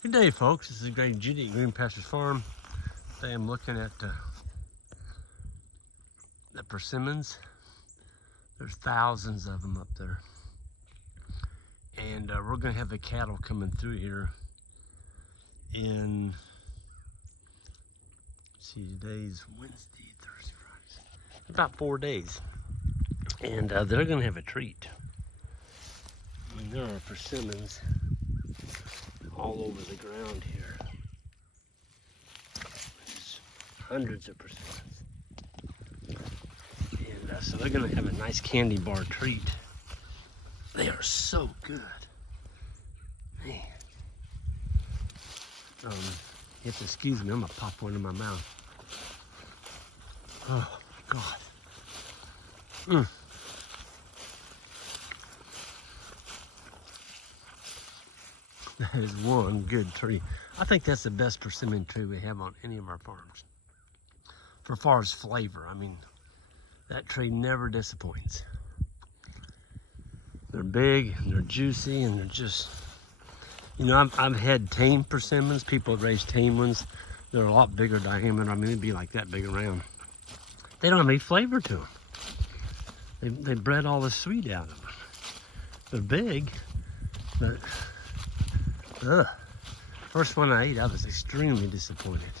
Good day, folks. This is Greg Judy at Green Pastures Farm. Today I'm looking at the persimmons. There's thousands of them up there. And we're going to have the cattle coming through here in, let's see, today's Wednesday, Thursday, Friday, about 4 days. And they're going to have a treat. I mean, there are persimmons all over the ground here. There's hundreds of persimmons. And so they're gonna have a nice candy bar treat. They are so good. Man. You have to excuse me, I'm gonna pop one in my mouth. Oh my God. That is one good tree. I think that's the best persimmon tree we have on any of our farms. For far as flavor, I mean, that tree never disappoints. They're big, and they're juicy, and they're just, you know, I've had tame persimmons. People have raised tame ones. They're a lot bigger diameter. I mean, they'd be like that big around. They don't have any flavor to them. They bred all the sweet out of them. They're big, but first one I ate, I was extremely disappointed.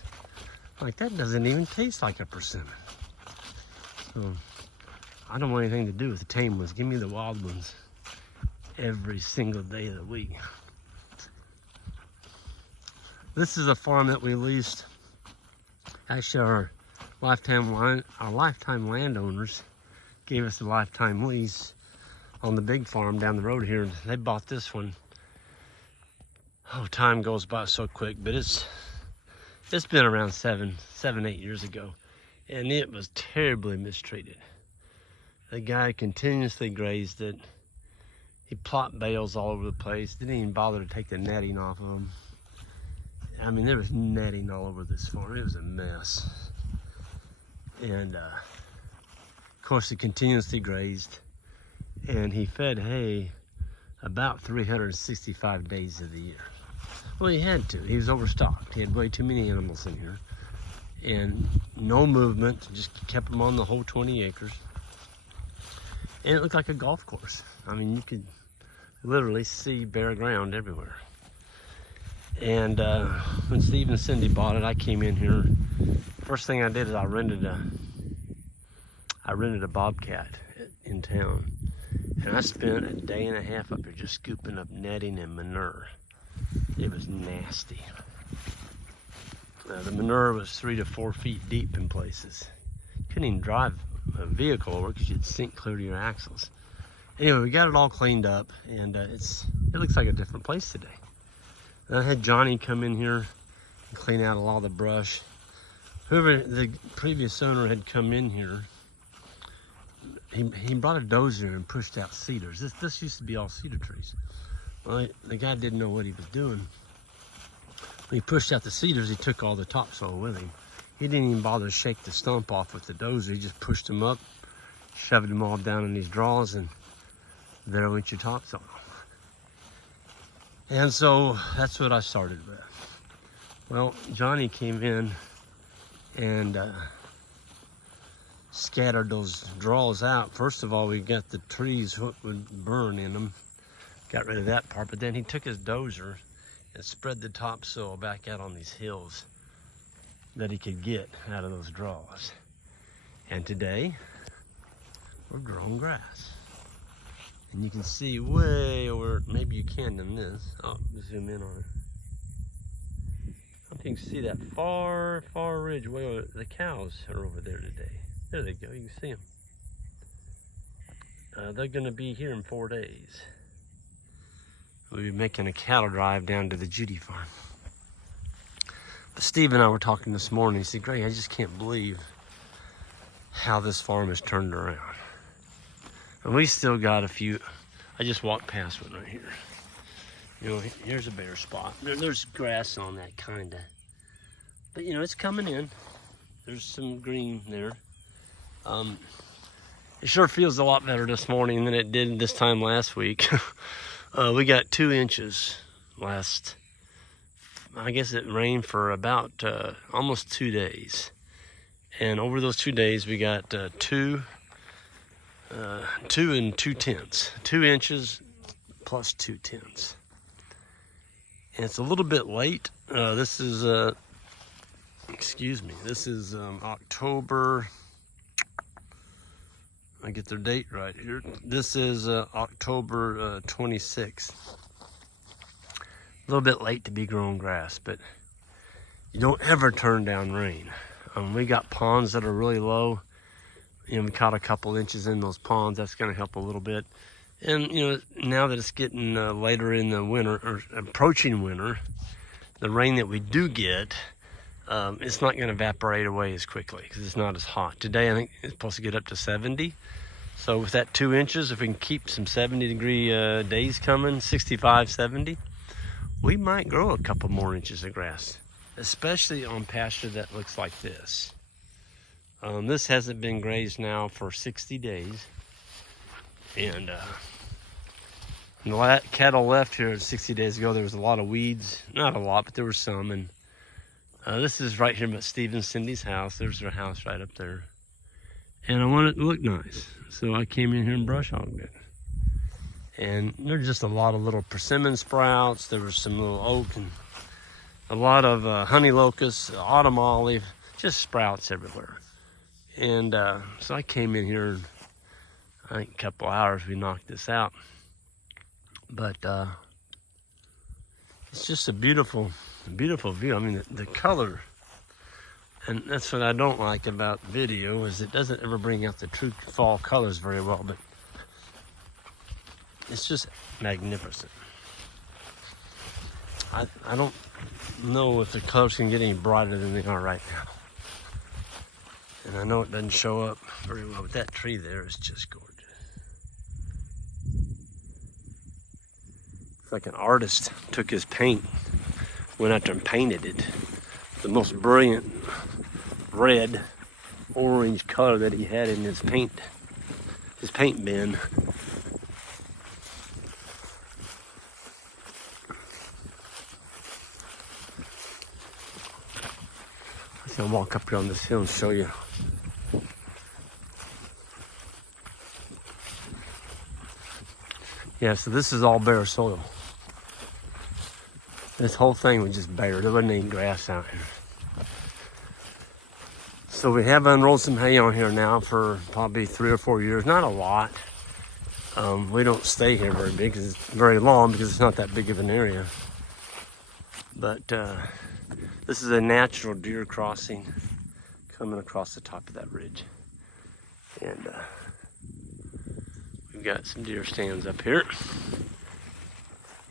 Like, that doesn't even taste like a persimmon. So, I don't want anything to do with the tame ones. Give me the wild ones every single day of the week. This is a farm that we leased. Actually, our lifetime landowners gave us a lifetime lease on the big farm down the road here. They bought this one. Oh, time goes by so quick, but it's been around 8 years ago, and it was terribly mistreated. The guy continuously grazed it. He plopped bales all over the place. Didn't even bother to take the netting off of them. I mean, there was netting all over this farm. It was a mess. And of course, he continuously grazed, and he fed hay about 365 days of the year. Well, he had to. He was overstocked. He had way too many animals in here. And no movement, just kept them on the whole 20 acres. And it looked like a golf course. I mean, you could literally see bare ground everywhere. And when Steve and Cindy bought it, I came in here. First thing I did is I rented a bobcat in town. And I spent a day and a half up here just scooping up netting and manure. It was nasty. The manure was 3 to 4 feet deep in places. You couldn't even drive a vehicle over because you'd sink clear to your axles. Anyway, we got it all cleaned up, and it looks like a different place today. And I had Johnny come in here and clean out a lot of the brush. Whoever the previous owner had come in here, he brought a dozer and pushed out cedars. This used to be all cedar trees. Well, the guy didn't know what he was doing. When he pushed out the cedars, he took all the topsoil with him. He didn't even bother to shake the stump off with the dozer. He just pushed them up, shoved them all down in these draws, and there went your topsoil. And so that's what I started with. Well, Johnny came in and scattered those draws out. First of all, we got the trees what would burn in them. Got rid of that part, but then he took his dozer and spread the topsoil back out on these hills that he could get out of those draws. And today, we're growing grass. And you can see way over, maybe you can in this. Oh, zoom in on it. I don't think you can see that far ridge way over. The cows are over there today. There they go, you can see them. They're gonna be here in 4 days. We'll be making a cattle drive down to the Judy farm. But Steve and I were talking this morning. He said, Greg, I just can't believe how this farm has turned around. And we still got a few. I just walked past one right here. You know, here's a bare spot. There's grass on that, kind of. But, you know, it's coming in. There's some green there. It sure feels a lot better this morning than it did this time last week. We got 2 inches last I guess it rained for about almost 2 days. And over those 2 days, we got 2 2.2. 2 inches plus 2/10. And it's a little bit late. This is, October. I get their date right here. This is October 26th. A little bit late to be growing grass, but you don't ever turn down rain. We got ponds that are really low. We caught a couple inches in those ponds. That's going to help a little bit. And now that it's getting later in the winter, or approaching winter, the rain that we do get, it's not going to evaporate away as quickly because it's not as hot. Today, I think it's supposed to get up to 70. So with that 2 inches, if we can keep some 70-degree days coming, 65, 70, we might grow a couple more inches of grass, especially on pasture that looks like this. This hasn't been grazed now for 60 days. And the cattle left here 60 days ago, there was a lot of weeds. Not a lot, but there were some. And this is right here at Steve and Cindy's house. There's their house right up there. And I wanted it to look nice. So I came in here and brush hogged it. And there's just a lot of little persimmon sprouts. There was some little oak and a lot of honey locust, autumn olive, just sprouts everywhere. And so I came in here, and I think a couple hours we knocked this out. But it's just a beautiful view. I mean, the color, and that's what I don't like about video, is it doesn't ever bring out the true fall colors very well, but it's just magnificent. I don't know if the colors can get any brighter than they are right now. And I know it doesn't show up very well, but that tree there is just gorgeous. It's like an artist took his paint, went out there and painted it. The most brilliant red, orange color that he had in his paint bin. I'll walk up here on this hill and show you. Yeah, so this is all bare soil. This whole thing was just bare. There wasn't any grass out here. So we have unrolled some hay on here now for probably 3 or 4 years. Not a lot. We don't stay here very big because it's very long, because it's not that big of an area. But this is a natural deer crossing coming across the top of that ridge. And we've got some deer stands up here.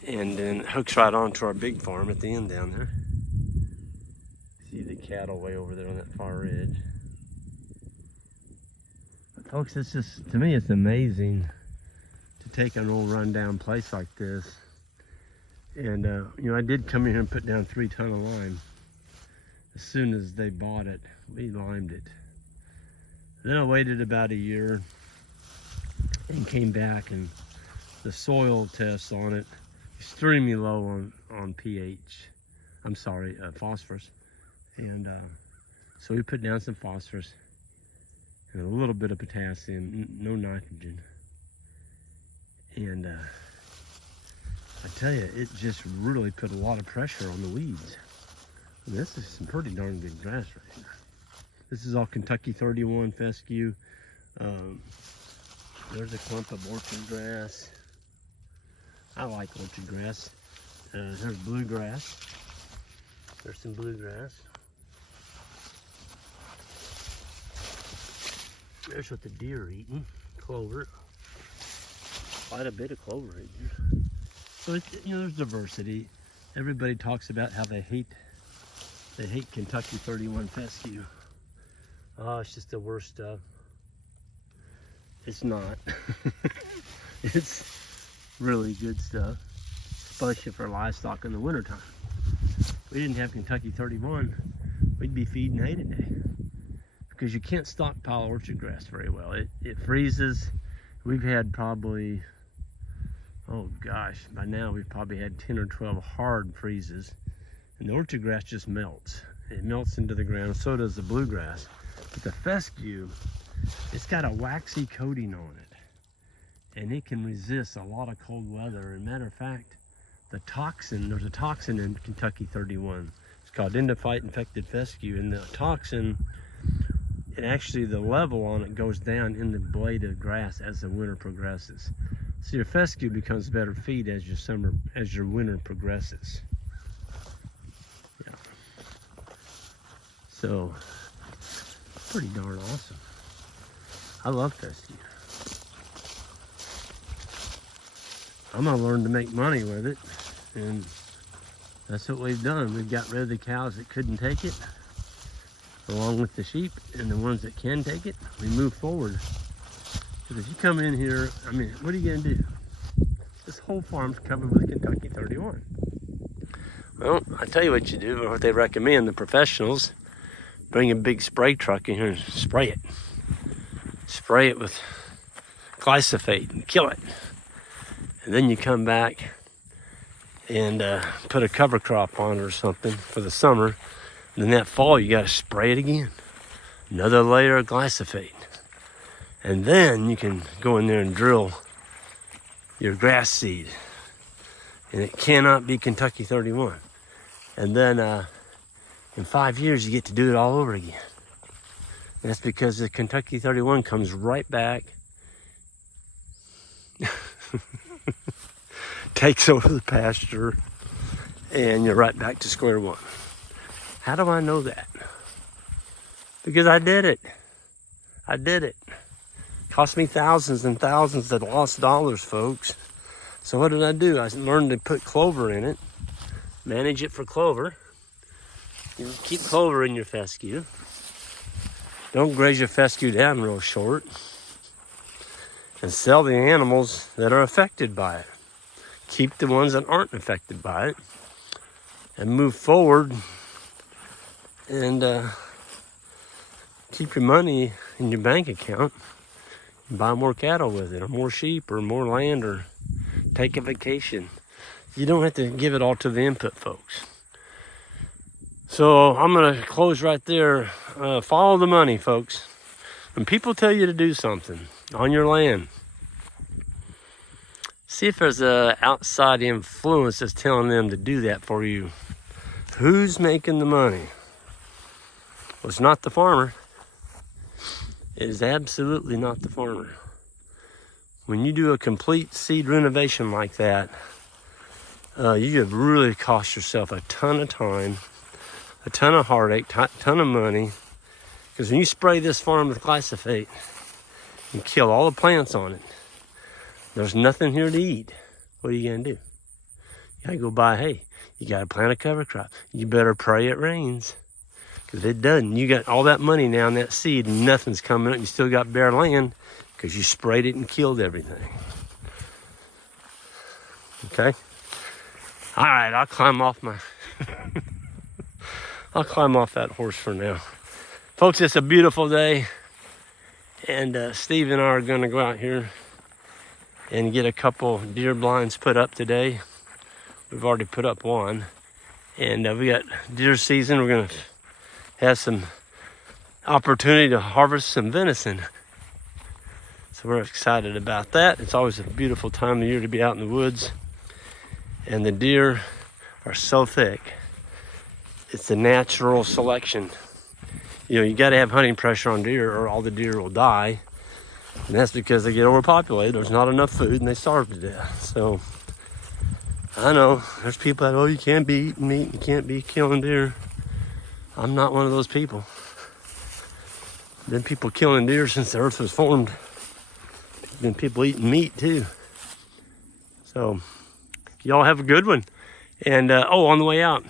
And then it hooks right onto our big farm at the end down there. See the cattle way over there on that far ridge. But folks, it's just, to me, it's amazing to take an old rundown place like this. And, I did come in here and put down 3 tons of lime. As soon as they bought it, we limed it. Then I waited about a year and came back, and the soil tests on it extremely low on pH. I'm sorry, phosphorus. And so we put down some phosphorus and a little bit of potassium, no nitrogen. And I tell you, it just really put a lot of pressure on the weeds. And this is some pretty darn good grass right here. This is all Kentucky 31 fescue. There's a clump of orchard grass. I like orchard grass. There's bluegrass. There's some bluegrass. There's what the deer are eating. Clover. Quite a bit of clover in here. So it's, there's diversity. Everybody talks about how they hate Kentucky 31 fescue. Oh, it's just the worst stuff. It's not. It's really good stuff, especially for livestock in the wintertime. If we didn't have Kentucky 31, we'd be feeding hay today, because you can't stockpile orchard grass very well. It freezes. We've had probably, oh gosh, by now we've probably had 10 or 12 hard freezes, And the orchard grass just melts. It melts into the ground, so does the bluegrass. But the fescue, it's got a waxy coating on it. And it can resist a lot of cold weather. As a matter of fact, there's a toxin in Kentucky 31. It's called endophyte infected fescue. And the toxin, the level on it goes down in the blade of grass as the winter progresses. So your fescue becomes better feed as your winter progresses. Yeah. So, pretty darn awesome. I love fescue. I'm gonna learn to make money with it, and that's what we've done. We've got rid of the cows that couldn't take it, along with the sheep, and the ones that can take it, we move forward. Because if you come in here, I mean, what are you gonna do? This whole farm's covered with Kentucky 31. Well, I tell you what you do, or what they recommend, the professionals, bring a big spray truck in here and spray it. Spray it with glyphosate and kill it. And then you come back and put a cover crop on it or something for the summer. And then that fall, you gotta spray it again. Another layer of glyphosate. And then you can go in there and drill your grass seed. And it cannot be Kentucky 31. And then in 5 years, you get to do it all over again. And that's because the Kentucky 31 comes right back, takes over the pasture, and you're right back to square one. How do I know that? Because I did it. I did it. Cost me thousands and thousands of lost dollars, folks. So what did I do? I learned to put clover in it, manage it for clover. You keep clover in your fescue. Don't graze your fescue down real short. And sell the animals that are affected by it. Keep the ones that aren't affected by it. And move forward and keep your money in your bank account. And buy more cattle with it, or more sheep, or more land, or take a vacation. You don't have to give it all to the input folks. So I'm gonna close right there. Follow the money, folks. When people tell you to do something on your land, see if there's a outside influence that's telling them to do that for you. Who's making the money? Well, it's not the farmer. It is absolutely not the farmer. When you do a complete seed renovation like that, you have really cost yourself a ton of time, a ton of heartache, ton of money. Because when you spray this farm with glyphosate and kill all the plants on it, there's nothing here to eat. What are you gonna do? You gotta go buy hay. You gotta plant a cover crop. You better pray it rains. Because if it doesn't, you got all that money now in that seed and nothing's coming up, and you still got bare land because you sprayed it and killed everything. Okay? All right, I'll climb off I'll climb off that horse for now. Folks, it's a beautiful day, and Steve and I are gonna go out here and get a couple deer blinds put up today. We've already put up one, and we got deer season. We're gonna have some opportunity to harvest some venison. So we're excited about that. It's always a beautiful time of year to be out in the woods, and the deer are so thick. It's a natural selection. You know, you gotta have hunting pressure on deer or all the deer will die. And that's because they get overpopulated. There's not enough food and they starve to death. So I know there's people that, oh, you can't be eating meat, you can't be killing deer. I'm not one of those people. Been people killing deer since the earth was formed. Been people eating meat too. So y'all have a good one. And on the way out,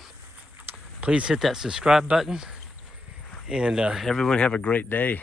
please hit that subscribe button. And everyone have a great day.